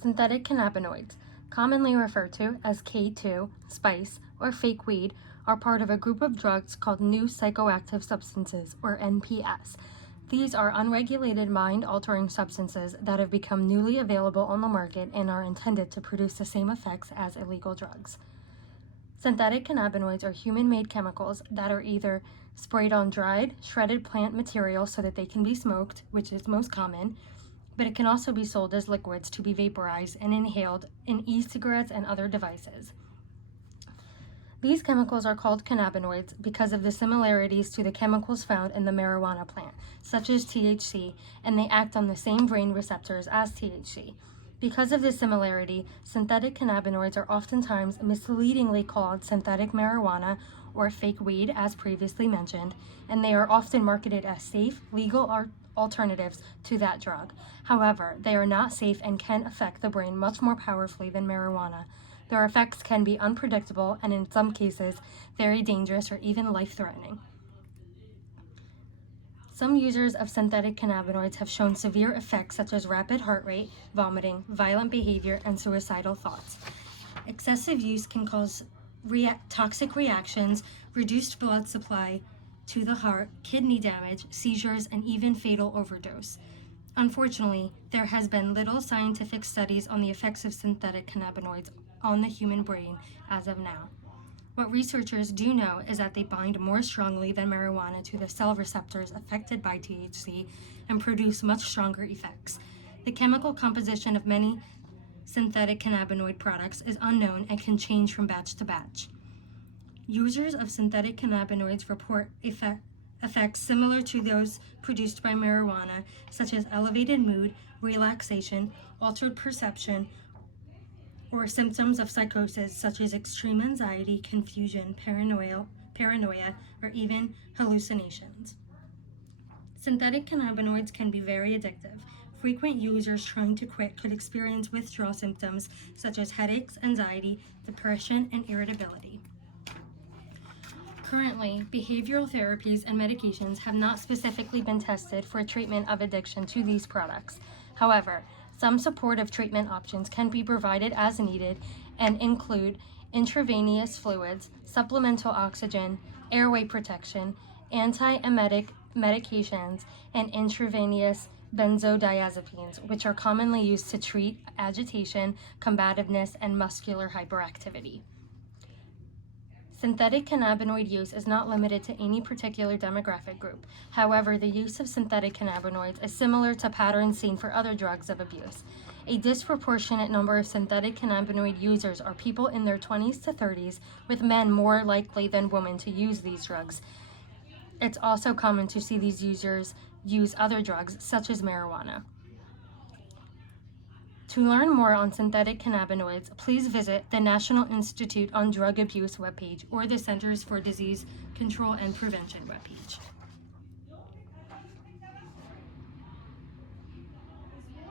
Synthetic cannabinoids, commonly referred to as K2, spice, or fake weed, are part of a group of drugs called new psychoactive substances, or NPS. These are unregulated mind-altering substances that have become newly available on the market and are intended to produce the same effects as illegal drugs. Synthetic cannabinoids are human-made chemicals that are either sprayed on dried, shredded plant material so that they can be smoked, which is most common, but it can also be sold as liquids to be vaporized and inhaled in e-cigarettes and other devices. These chemicals are called cannabinoids because of the similarities to the chemicals found in the marijuana plant, such as THC, and they act on the same brain receptors as THC. Because of this similarity, synthetic cannabinoids are oftentimes misleadingly called synthetic marijuana or fake weed, as previously mentioned, and they are often marketed as safe, legal alternatives to that drug. However, they are not safe and can affect the brain much more powerfully than marijuana. Their effects can be unpredictable and in some cases very dangerous or even life-threatening. Some users of synthetic cannabinoids have shown severe effects such as rapid heart rate, vomiting, violent behavior, and suicidal thoughts. Excessive use can cause toxic reactions, reduced blood supply to the heart, kidney damage, seizures, and even fatal overdose. Unfortunately, there has been little scientific studies on the effects of synthetic cannabinoids on the human brain as of now. What researchers do know is that they bind more strongly than marijuana to the cell receptors affected by THC and produce much stronger effects. The chemical composition of many synthetic cannabinoid products is unknown and can change from batch to batch. Users of synthetic cannabinoids report effects similar to those produced by marijuana, such as elevated mood, relaxation, altered perception, or symptoms of psychosis such as extreme anxiety, confusion, paranoia, or even hallucinations. Synthetic cannabinoids can be very addictive. Frequent users trying to quit could experience withdrawal symptoms such as headaches, anxiety, depression, and irritability. Currently, behavioral therapies and medications have not specifically been tested for treatment of addiction to these products. However, some supportive treatment options can be provided as needed and include intravenous fluids, supplemental oxygen, airway protection, antiemetic medications, and intravenous benzodiazepines, which are commonly used to treat agitation, combativeness, and muscular hyperactivity. Synthetic cannabinoid use is not limited to any particular demographic group. However, the use of synthetic cannabinoids is similar to patterns seen for other drugs of abuse. A disproportionate number of synthetic cannabinoid users are people in their 20s to 30s, with men more likely than women to use these drugs. It's also common to see these users use other drugs, such as marijuana. To learn more on synthetic cannabinoids, please visit the National Institute on Drug Abuse webpage or the Centers for Disease Control and Prevention webpage.